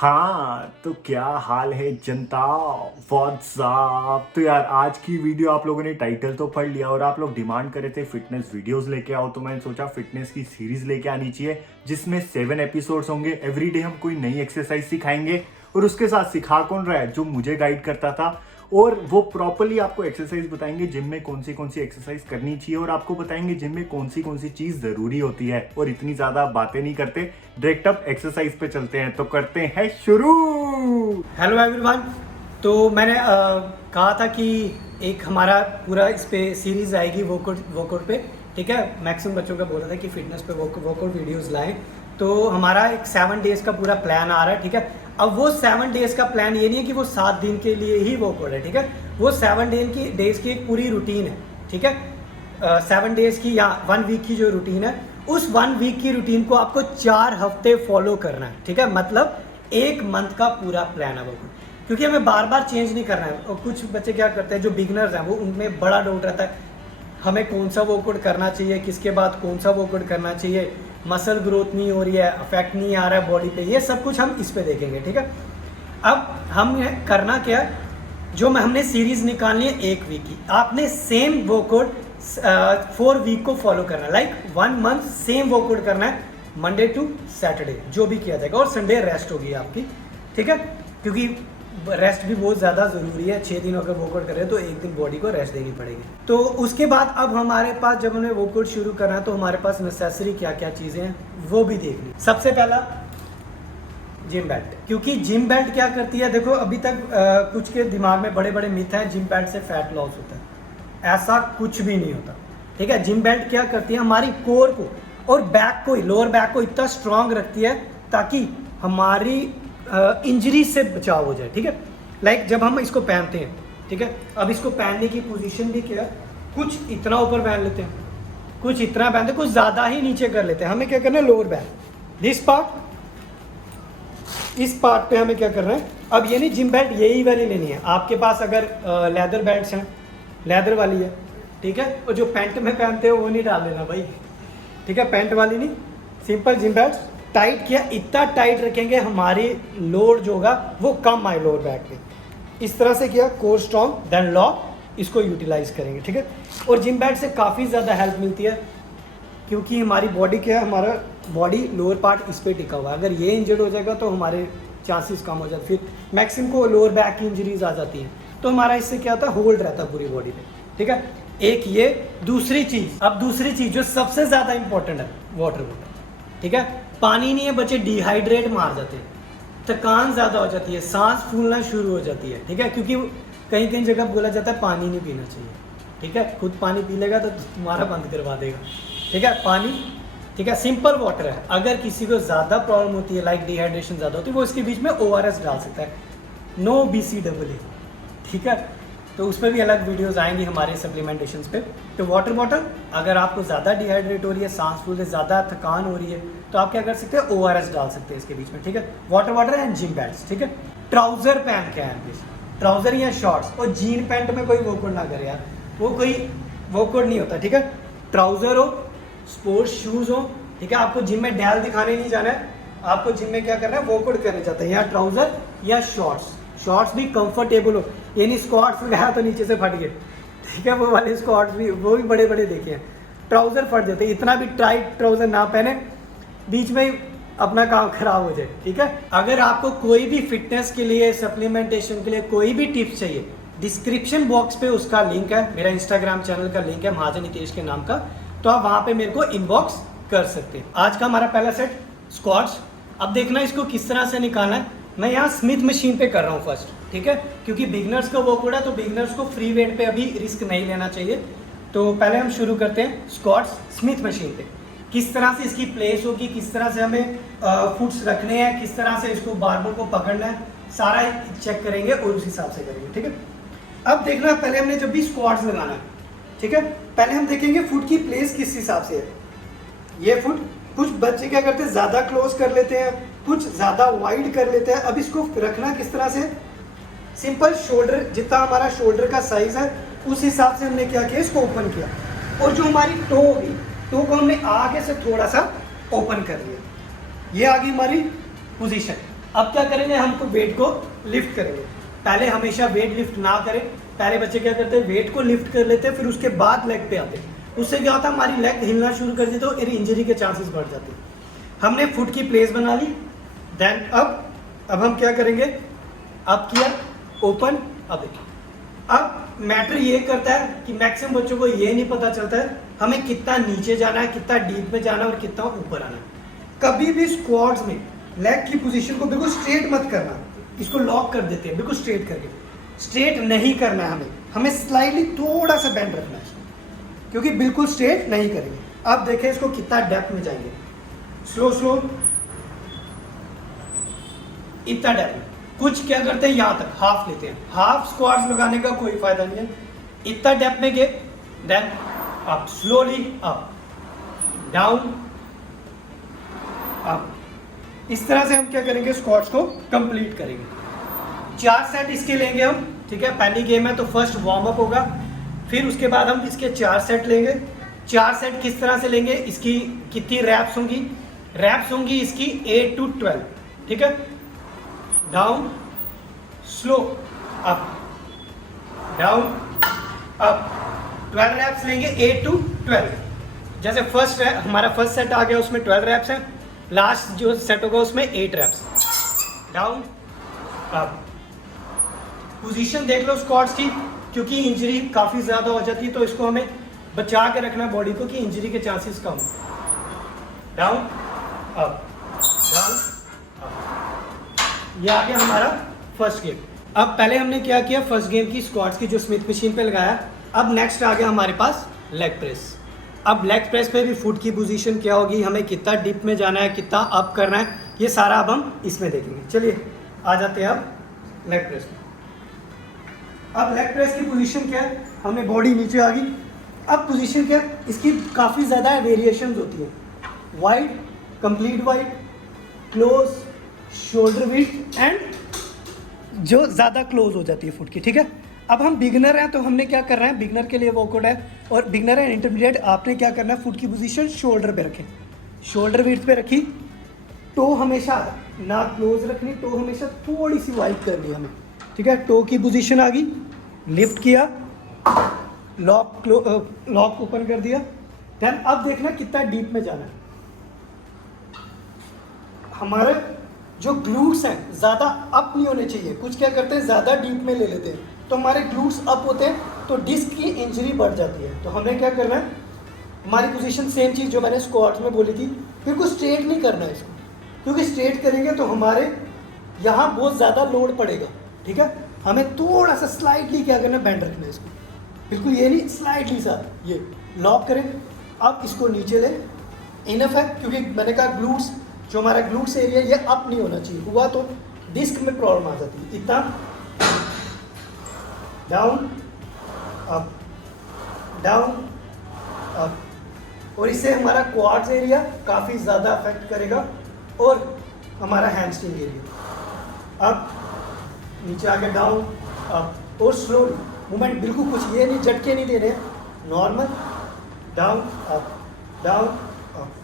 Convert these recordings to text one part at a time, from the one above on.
हाँ, तो क्या हाल है जनता। व्हाट्सअप। तो यार आज की वीडियो आप लोगों ने टाइटल तो पढ़ लिया और आप लोग डिमांड कर रहे थे फिटनेस वीडियोस लेके आओ, तो मैंने सोचा फिटनेस की सीरीज लेके आनी चाहिए जिसमें 7 एपिसोड्स होंगे। एवरीडे हम कोई नई एक्सरसाइज सिखाएंगे और उसके साथ सिखा कौन रहा है, जो मुझे गाइड करता था, और वो प्रॉपरली आपको एक्सरसाइज बताएंगे जिम में कौन सी एक्सरसाइज करनी चाहिए, और आपको बताएंगे जिम में कौन सी चीज जरूरी होती है। और इतनी ज्यादा बातें नहीं करते, डायरेक्ट अब एक्सरसाइज पे चलते हैं। तो करते हैं शुरू। Hello everyone. तो मैंने कहा था कि एक हमारा पूरा इस पे सीरीज आएगी वर्कआउट पे, ठीक है। मैक्सिमम बच्चों का बोला था कि फिटनेस पे वर्कआउट वीडियोस लाएं, तो हमारा एक 7 डेज का पूरा प्लान आ रहा है, ठीक है। अब वो 7 डेज का प्लान ये नहीं है कि वो 7 दिन के लिए ही वर्कआउट है, ठीक है। वो 7 डेज की एक पूरी रूटीन है, ठीक है। 7 डेज की या 1 वीक की जो रूटीन है, उस 1 वीक की रूटीन को आपको 4 हफ्ते फॉलो करना है, ठीक है। मतलब 1 मंथ का पूरा प्लान है वर्कआउट, क्योंकि हमें बार बार चेंज नहीं करना है। और कुछ बच्चे क्या करते हैं, जो बिगनर्स हैं, वो उनमें बड़ा डाउट रहता है हमें कौन सा वर्कआउट करना चाहिए, किसके बाद कौन सा वर्कआउट करना चाहिए, मसल ग्रोथ नहीं हो रही है, अफेक्ट नहीं आ रहा है बॉडी पे, ये सब कुछ हम इस पे देखेंगे, ठीक है। अब हमने करना क्या, जो हमने सीरीज निकालनी है 1 वीक की, आपने सेम वर्कआउट 4 वीक को फॉलो करना है, लाइक 1 मंथ सेम वर्कआउट करना है, मंडे टू सैटरडे जो भी किया जाएगा, और संडे रेस्ट होगी आपकी, ठीक है। क्योंकि रेस्ट भी बहुत ज़्यादा ज़रूरी है। 6 दिन अगर वर्कआउट करें तो 1 दिन बॉडी को रेस्ट देनी पड़ेगी। तो उसके बाद अब हमारे पास जब हमने वर्कआउट शुरू करना है, तो हमारे पास नेसेसरी क्या क्या चीज़ें हैं वो भी देखनी। सबसे पहला जिम बेल्ट, क्योंकि जिम बेल्ट क्या करती है, देखो अभी तक कुछ के दिमाग में बड़े बड़े मिथ हैं जिम बेल्ट से फैट लॉस होता है। ऐसा कुछ भी नहीं होता, ठीक है। जिम बेल्ट क्या करती है, हमारी कोर को और बैक को, लोअर बैक को इतना स्ट्रांग रखती है ताकि हमारी इंजरी से बचाव हो जाए, ठीक है। लाइक जब हम इसको पहनते हैं, ठीक है, अब इसको पहनने की पोजीशन भी क्या है, कुछ इतना ऊपर पहन लेते हैं, कुछ इतना पहनते हैं, कुछ ज़्यादा ही नीचे कर लेते हैं। हमें क्या करना है, लोअर बैक, दिस पार्ट, इस पार्ट पे हमें क्या करना है। अब ये नहीं जिम बेल्ट यही वाली लेनी है, आपके पास अगर लेदर बेल्ट्स हैं, लेदर वाली है, ठीक है। और जो पैंट में पहनते हो वो नहीं डाल लेना भाई, ठीक है, पैंट वाली नहीं, सिंपल जिम बेल्ट। टाइट किया, इतना टाइट रखेंगे हमारी लोड जो होगा वो कम आए लोअर बैक पे। इस तरह से किया, कोर स्ट्रॉन्ग, देन लॉक, इसको यूटिलाइज करेंगे, ठीक है। और जिम बेल्ट से काफ़ी ज़्यादा हेल्प मिलती है, क्योंकि हमारी बॉडी क्या है, हमारा बॉडी लोअर पार्ट इस पर टिका हुआ है। अगर ये इंजर्ड हो जाएगा तो हमारे चांसेस कम हो जाते, फिर मैक्सिमम को लोअर बैक की इंजरीज आ जाती हैं। तो हमारा इससे क्या होता है, होल्ड रहता है पूरी बॉडी पे, ठीक है। एक ये, दूसरी चीज़, अब दूसरी चीज़ जो सबसे ज़्यादा इंपॉर्टेंट है, वाटर बॉटल, ठीक है। पानी नहीं है, बच्चे डिहाइड्रेट मार जाते हैं, थकान ज़्यादा हो जाती है, सांस फूलना शुरू हो जाती है, ठीक है। क्योंकि कहीं कहीं जगह बोला जाता है पानी नहीं पीना चाहिए, ठीक है। खुद पानी पी लेगा तो तुम्हारा बंद करवा देगा, ठीक है। पानी, ठीक है, सिंपल वाटर है। अगर किसी को ज़्यादा प्रॉब्लम होती है, लाइक डिहाइड्रेशन ज़्यादा होती है, वो इसके बीच में ORS डाल सकता है, नो BCAA, ठीक है। तो उस पर भी अलग वीडियोस आएंगी हमारे सप्लीमेंटेशंस पे। तो वाटर बॉटल, अगर आपको ज़्यादा डिहाइड्रेट हो रही है, सांस फूलने ज़्यादा थकान हो रही है, तो आप क्या कर सकते हैं, ORS डाल सकते हैं इसके बीच में, ठीक है। Water bottle and gym bags, ठीक है। ट्राउज़र पहन के आए, ट्राउज़र या शॉर्ट्स, और जीन पैंट में कोई वर्कआउट ना करे यार, वो कोई वर्कआउट नहीं होता, ठीक है। ट्राउज़र हो, स्पोर्ट्स शूज़ हो, ठीक है। आपको जिम में डैल दिखाने नहीं जाना है, आपको जिम में क्या करना है, वर्कआउट करने जाता है, या ट्राउज़र या शॉर्ट्स। शॉर्ट्स भी कंफर्टेबल हो, ये नहीं स्क्वाट्स लगाया तो नीचे से फट गए, ठीक है। वो वाले स्क्वाट्स भी, वो भी बड़े बड़े देखे हैं, ट्राउज़र फट जाते हैं। इतना भी टाइट ट्राउज़र ना पहने, बीच में ही अपना काम खराब हो जाए, ठीक है। अगर आपको कोई भी फिटनेस के लिए, सप्लीमेंटेशन के लिए कोई भी टिप्स चाहिए, डिस्क्रिप्शन बॉक्स पे उसका लिंक है, मेरा इंस्टाग्राम चैनल का लिंक है, महाजन नितेश के नाम का, तो आप वहाँ पे मेरे को इनबॉक्स कर सकते हैं। आज का हमारा पहला सेट स्क्वाट्स। अब देखना इसको किस तरह से निकालना है। मैं यहाँ स्मिथ मशीन पे कर रहा हूँ फर्स्ट, ठीक है, क्योंकि बिगनर्स का वर्कआउट है, तो बिगनर्स को फ्री वेट पे अभी रिस्क नहीं लेना चाहिए। तो पहले हम शुरू करते हैं स्क्वाट्स स्मिथ मशीन पे। किस तरह से इसकी प्लेस होगी, किस तरह से हमें फुट्स रखने हैं, किस तरह से इसको बारबल को पकड़ना है, सारा चेक करेंगे और उस हिसाब से करेंगे, ठीक है। अब देखना, पहले हमने जब भी स्क्वाट्स लगाना है, ठीक है, पहले हम देखेंगे फुट की प्लेस किस हिसाब से है। ये फुट, कुछ बच्चे क्या करते हैं, ज़्यादा क्लोज कर लेते हैं, कुछ ज़्यादा वाइड कर लेते हैं। अब इसको रखना किस तरह से, सिंपल शोल्डर, जितना हमारा शोल्डर का साइज है उस हिसाब से हमने क्या किया, इसको ओपन किया, और जो हमारी टो होगी, टो को हमने आगे से थोड़ा सा ओपन कर लिया, ये आ गई हमारी पोजीशन। अब क्या करेंगे, हमको वेट को लिफ्ट करेंगे। पहले हमेशा वेट लिफ्ट ना करें, पहले बच्चे क्या करते हैं वेट को लिफ्ट कर लेते हैं, फिर उसके बाद लेग पे आते हैं। उससे क्या होता है हमारी लेग हिलना शुरू कर देते और इंजरी के चांसेस बढ़ जाते हैं। हमने फुट की प्लेस बना ली। देन अब हम क्या करेंगे, अब किया ओपन। अब देखिए, अब मैटर ये करता है कि मैक्सिमम बच्चों को ये नहीं पता चलता है हमें कितना नीचे जाना है, कितना डीप में जाना है और कितना ऊपर आना है। कभी भी स्क्वाट्स में लेग की पोजीशन को बिल्कुल स्ट्रेट मत करना, इसको लॉक कर देते हैं बिल्कुल स्ट्रेट करके। स्ट्रेट नहीं करना है हमें स्लाइडली थोड़ा सा बेंड रखना है क्योंकि बिल्कुल स्ट्रेट नहीं करेंगे। अब देखें इसको कितना डेप्थ में जाएंगे, स्लो स्लो इतना डेप्थ में। कुछ क्या करते हैं यहाँ तक हाफ लेते हैं, हाफ स्क्वाट्स लगाने का कोई फायदा नहीं है। इतना डेप्थ में गए, then up slowly, up down up. इस तरह से हम क्या करेंगे स्क्वाट्स को कंप्लीट करेंगे। 4 सेट इसके लेंगे हम, ठीक है। पहली गेम है तो फर्स्ट वार्म अप होगा, फिर उसके बाद हम इसके 4 सेट लेंगे। 4 सेट किस तरह से लेंगे, इसकी कितनी रैप्स होंगी, रैप्स होंगी इसकी 8 to 12, ठीक है। Down slow up down up, 12 reps लेंगे 8 to 12। जैसे हमारा फर्स्ट सेट आ गया उसमें 12 रैप्स है, लास्ट जो सेट होगा उसमें 8 रैप्स। डाउन अप, पोजीशन देख लो स्क्वाट्स की, क्योंकि इंजरी काफ़ी ज़्यादा हो जाती है तो इसको हमें बचा के रखना है बॉडी को कि इंजरी के चांसेस कम। डाउन अप डाउन अप, ये आ गया हमारा फर्स्ट गेम। अब पहले हमने क्या किया, फर्स्ट गेम की स्क्वाट्स की जो स्मिथ मशीन पे लगाया। अब नेक्स्ट आ गया हमारे पास लेग प्रेस। अब लेग प्रेस पे भी फुट की पोजीशन क्या होगी, हमें कितना डीप में जाना है, कितना अप करना है, ये सारा अब हम इसमें देखेंगे। चलिए आ जाते हैं अब लेग प्रेस में। अब लेग प्रेस की पोजीशन क्या है, हमने बॉडी नीचे आ गई। अब पोजीशन क्या है, इसकी काफ़ी ज़्यादा वेरिएशंस होती हैं, wide, complete wide, close, shoulder width and जो ज़्यादा क्लोज हो जाती है फुट की, ठीक है। अब हम बिगनर हैं तो हमने क्या करना है, बिगनर के लिए वर्कआउट है, और बिगनर एंड इंटरमीडिएट आपने क्या करना है, फुट की पोजीशन शोल्डर पे रखें, शोल्डर विड्थ पे रखी, टो हमेशा ना क्लोज रखनी, टो हमेशा थोड़ी सी वाइड करनी हमें, ठीक है। टो की पोजीशन आ गई, लिफ्ट किया, लॉक ओपन कर दिया। देन अब देखना कितना डीप में जाना है। हमारे जो ग्लूट्स हैं ज़्यादा अप नहीं होने चाहिए, कुछ क्या करते हैं ज़्यादा डीप में ले लेते हैं तो हमारे ग्लूट्स अप होते हैं तो डिस्क की इंजरी बढ़ जाती है। तो हमें क्या करना है, हमारी पोजीशन सेम चीज़ जो मैंने स्क्वाट्स में बोली थी, बिल्कुल स्ट्रेट नहीं करना है इसको, क्योंकि स्ट्रेट करेंगे तो हमारे यहाँ बहुत ज़्यादा लोड पड़ेगा, ठीक है। हमें थोड़ा सा स्लाइडली क्या करना है, बैंड रखना है इसको, बिल्कुल ये नहीं, स्लाइडली सा ये लॉक करें। अब इसको नीचे लें, इनफ है, क्योंकि मैंने कहा ग्लूट्स, जो हमारा ग्लूट्स एरिया ये अप नहीं होना चाहिए, हुआ तो डिस्क में प्रॉब्लम आ जाती है। इतना डाउन अप डाउन अप, और इससे हमारा क्वाड्स एरिया काफ़ी ज़्यादा अफेक्ट करेगा और हमारा हैमस्ट्रिंग एरिया। अब नीचे आके डाउन अप, और स्लोली मूवमेंट, बिल्कुल कुछ ये नहीं, झटके नहीं देने, normal down up down up.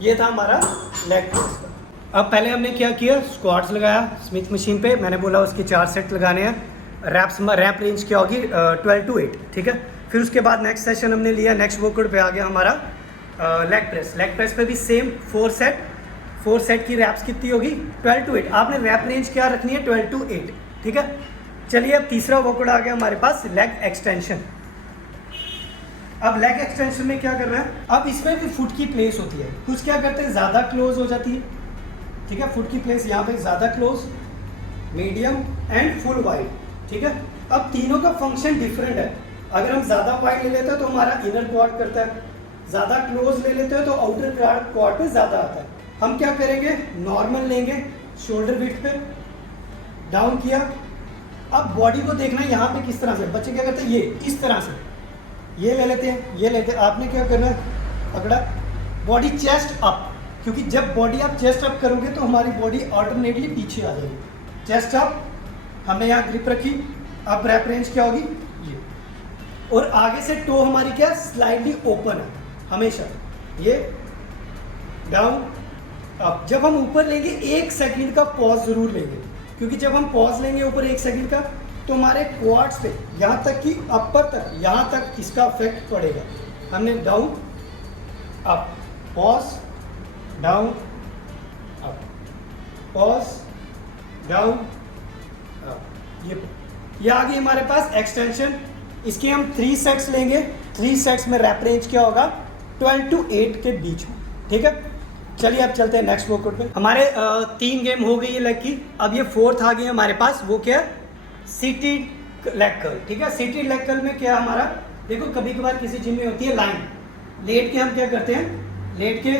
ये था हमारा लेग प्रेस का। अब पहले हमने क्या किया, स्क्वाट्स लगाया स्मिथ मशीन पे, मैंने बोला उसके 4 सेट लगाने हैं। रैप रेंज क्या होगी 12 to 8, ठीक है। फिर उसके बाद नेक्स्ट सेशन हमने लिया, नेक्स्ट वर्कआउट पे आ गया हमारा लेग प्रेस। लेग प्रेस पे भी सेम 4 सेट की रैप्स कितनी होगी 12 to 8। आपने रैप रेंज क्या रखनी है 12 to 8, ठीक है। चलिए अब तीसरा वर्कआउट आ गया हमारे पास, लेग एक्सटेंशन। अब लेग एक्सटेंशन में क्या करना है, अब इसमें भी फुट की प्लेस होती है, कुछ क्या करते हैं ज़्यादा क्लोज हो जाती है, ठीक है। फुट की प्लेस यहाँ पे ज़्यादा close, medium and full wide, ठीक है। अब तीनों का फंक्शन डिफरेंट है। अगर हम ज़्यादा वाइड ले लेते हैं तो हमारा इनर क्वाड करता है, ज़्यादा क्लोज ले लेते हैं तो आउटर क्वाड पे ज़्यादा आता है। हम क्या करेंगे, नॉर्मल लेंगे, शोल्डर विड्थ पे डाउन किया। अब बॉडी को देखना है यहाँ पे किस तरह से, बच्चे क्या करते हैं ये इस तरह से, ये ले लेते हैं, ये लेते हैं। आपने क्या करना है, पकड़ा, बॉडी चेस्ट अप, क्योंकि जब बॉडी आप चेस्ट अप करोगे तो हमारी बॉडी ऑल्टरनेटली पीछे आ जाएगी। चेस्ट अप, हमने यहाँ ग्रिप रखी। अब रैप रेंज क्या होगी ये, और आगे से टो हमारी क्या स्लाइडली ओपन है हमेशा, ये डाउन अब जब हम ऊपर लेंगे 1 सेकंड का पॉज जरूर लेंगे, क्योंकि जब हम पॉज लेंगे ऊपर 1 सेकंड का तो हमारे क्वाड्स पे यहाँ तक कि अपर तक, यहाँ तक इसका इफेक्ट पड़ेगा। हमने down up, pause down up, pause down up, ये आ गई हमारे पास एक्सटेंशन। इसके हम 3 सेट्स लेंगे। 3 सेट्स में रैप रेंज क्या होगा 12 to 8 के बीच में, ठीक है। चलिए अब चलते हैं नेक्स्ट वर्कआउट पे। हमारे 3 गेम हो गई है लेग की। अब ये 4th आ गई है हमारे पास, वो क्या है सीटेड लेग कर्ल, ठीक है। सीटेड लेग कर्ल में क्या हमारा, देखो कभी कभार किसी जिम में होती है लाइन, लेट के हम क्या करते हैं, लेट के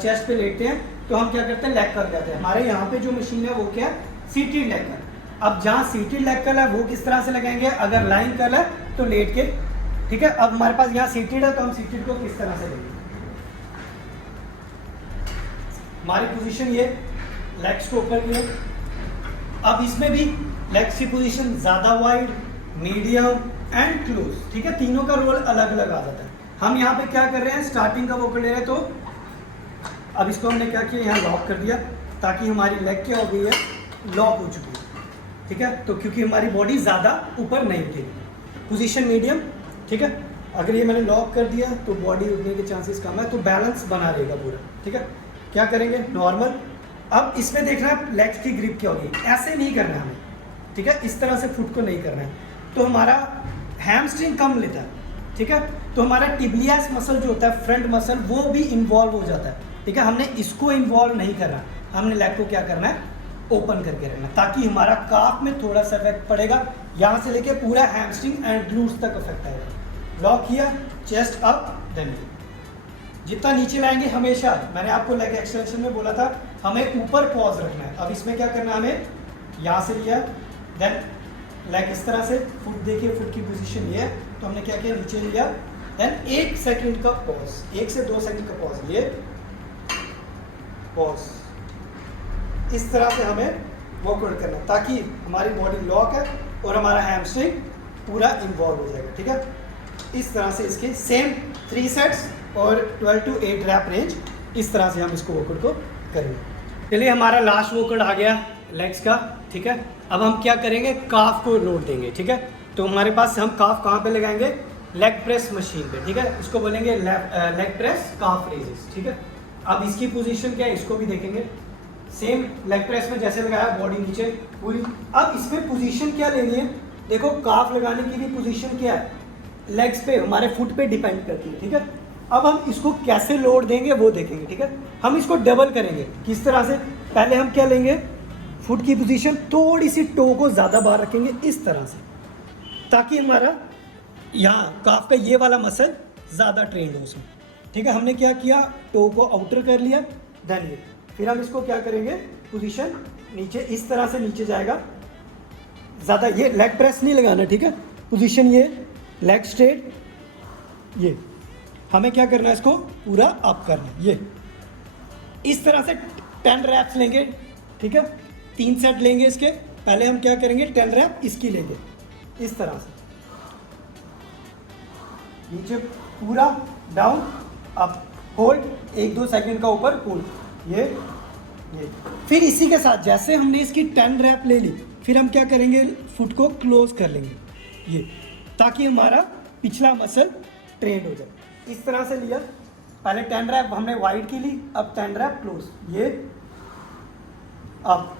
चेस्ट पे लेटते हैं तो हम क्या करते हैं लेग कर्ल करते हैं। हमारे यहाँ पे जो मशीन है वो क्या है सीटेड लेग कर्ल। अब जहाँ सीटेड लेग कर्ल है वो किस तरह से लगाएंगे, अगर लाइन कर्ल है तो लेट के, ठीक है। अब हमारे पास यहाँ सीटेड है तो हम सीटेड को किस तरह से लेंगे, हमारी पोजीशन ये लेग्स को ऊपर किया। अब इसमें भी लेग्स की पोजीशन ज़्यादा वाइड, मीडियम एंड क्लोज, ठीक है। तीनों का रोल अलग अलग आ जाता है। हम यहाँ पे क्या कर रहे हैं, स्टार्टिंग का वो कर ले रहे हैं, तो अब इसको हमने क्या किया, यहाँ लॉक कर दिया ताकि हमारी लेग क्या हो गई है, लॉक हो चुकी है, ठीक है। तो क्योंकि हमारी बॉडी ज़्यादा ऊपर नहीं उठेगी, पोजीशन मीडियम, ठीक है। अगर ये मैंने लॉक कर दिया तो बॉडी उठने के चांसेस कम है, तो बैलेंस बना रहेगा पूरा, ठीक है। क्या करेंगे नॉर्मल। अब इसमें देखना है लेग्स की ग्रिप क्या होगी, ऐसे नहीं करना है हमें, ठीक है। इस तरह से फुट को नहीं करना है, तो हमारा हैमस्ट्रिंग कम लेता है, ठीक है। तो हमारा टिबियास मसल जो होता है, फ्रंट मसल, वो भी इन्वॉल्व हो जाता है, ठीक है। हमने इसको इन्वॉल्व नहीं करना, हमने लेग को क्या करना है ओपन करके रहना, ताकि हमारा काफ में थोड़ा सा इफेक्ट पड़ेगा, यहाँ से लेके पूरा हैमस्ट्रिंग एंड ग्लूट्स तक इफेक्ट आएगा। लॉक किया, चेस्ट अप, देन जितना नीचे लाएंगे हमेशा, मैंने आपको लेग एक्सटेंशन में बोला था हमें ऊपर पॉज रखना है। अब इसमें क्या करना है, हमें यहाँ से लिया, देन लेग इस तरह से, फुट देखिए फुट की पोजीशन ये है, तो हमने क्या किया नीचे लिया, देन 1 सेकंड का पॉज, 1 से 2 सेकंड का पॉज, ये पॉज, इस तरह से हमें वर्कआउट करना ताकि हमारी बॉडी लॉक है और हमारा हैमस्ट्रिंग पूरा इन्वॉल्व हो जाएगा, ठीक है। इस तरह से इसके सेम 3 सेट्स और 12 to 8 रैप रेंज, इस तरह से हम इसको वर्कआउट को करेंगे। चलिए हमारा लास्ट वर्कआउट आ गया लेग्स का, ठीक है। अब हम क्या करेंगे, काफ को लोड देंगे, ठीक है। तो हमारे पास हम काफ कहाँ पे लगाएंगे, लेग प्रेस मशीन पे, ठीक है। इसको बोलेंगे लेग प्रेस काफ रेजेस, ठीक है। अब इसकी पोजीशन क्या है, इसको भी देखेंगे, सेम लेग प्रेस में जैसे लगाया, बॉडी नीचे पूरी। अब इसमें पोजीशन क्या लेनी है, देखो काफ लगाने की भी पोजीशन क्या है, लेग्स पे, हमारे फुट पे डिपेंड करती है, ठीक है। अब हम इसको कैसे लोड देंगे वो देखेंगे, ठीक है। हम इसको डबल करेंगे, किस तरह से, पहले हम क्या लेंगे, फुट की पोजीशन थोड़ी सी टो को ज़्यादा बाहर रखेंगे इस तरह से, ताकि हमारा यहाँ काफ का ये वाला मसल ज़्यादा ट्रेंड हो उसमें, ठीक है। हमने क्या किया, टो को आउटर कर लिया, देन ये, फिर हम इसको क्या करेंगे, पोजीशन नीचे इस तरह से नीचे जाएगा, ज़्यादा ये लेग प्रेस नहीं लगाना, ठीक है। पोजीशन ये, लेग स्ट्रेट, ये हमें क्या करना है, इसको पूरा अप करना है, ये इस तरह से 10 रैप्स लेंगे, ठीक है। 3 सेट लेंगे इसके, पहले हम क्या करेंगे 10 रैप इसकी लेंगे, इस तरह से नीचे पूरा डाउन अप, होल्ड 1-2 सेकंड का ऊपर पुल, ये फिर इसी के साथ जैसे हमने इसकी 10 रैप ले ली, फिर हम क्या करेंगे, फुट को क्लोज कर लेंगे, ये, ताकि हमारा पिछला मसल ट्रेंड हो जाए। इस तरह से लिया, पहले 10 रैप हमने वाइड की ली, अब 10 रैप क्लोज, ये अब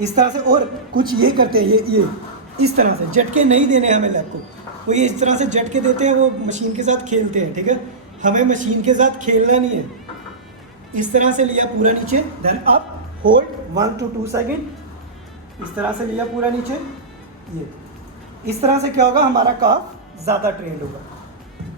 इस तरह से, और कुछ ये करते हैं, ये इस तरह से झटके नहीं देने हमें लेग को, वो ये इस तरह से झटके देते हैं, वो मशीन के साथ खेलते हैं, ठीक है। हमें मशीन के साथ खेलना नहीं है, इस तरह से लिया पूरा नीचे, then up, hold 1 to 2 second, इस तरह से लिया पूरा नीचे, ये इस तरह से क्या होगा, हमारा काफ ज़्यादा ट्रेंड होगा।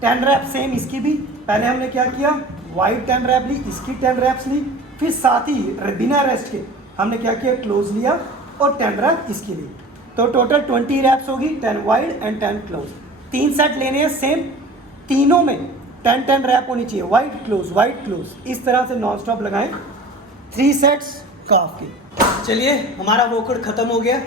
10 रैप सेम इसकी भी, पहले हमने क्या किया, वाइड 10 रैप ली, इसकी 10 रैप्स ली, फिर साथ ही बिना रेस्ट के हमने क्या किया, क्लोज लिया और 10 रैप इसकी ली, तो टोटल 20 रैप्स होगी, 10 वाइड एंड 10 क्लोज। 3 सेट लेने हैं सेम, तीनों में 10 रैप होनी चाहिए, वाइड क्लोज, इस तरह से नॉन स्टॉप लगाएं, 3 सेट्स काफ की। चलिए हमारा वर्कआउट ख़त्म हो गया,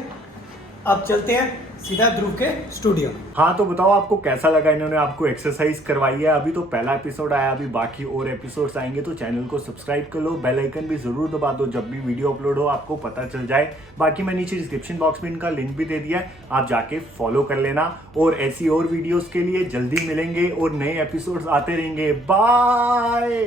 अब चलते हैं सीधा ध्रुव के स्टूडियो में। हाँ तो बताओ आपको कैसा लगा, इन्होंने आपको एक्सरसाइज करवाई है। अभी तो पहला एपिसोड आया, अभी बाकी और एपिसोड्स आएंगे, तो चैनल को सब्सक्राइब कर लो, बेल आइकन भी जरूर दबा दो, जब भी वीडियो अपलोड हो आपको पता चल जाए। बाकी मैं नीचे डिस्क्रिप्शन बॉक्स में इनका लिंक भी दे दिया है, आप जाके फॉलो कर लेना। और ऐसी और वीडियोस के लिए जल्दी मिलेंगे और नए एपिसोड्स आते रहेंगे। बाय।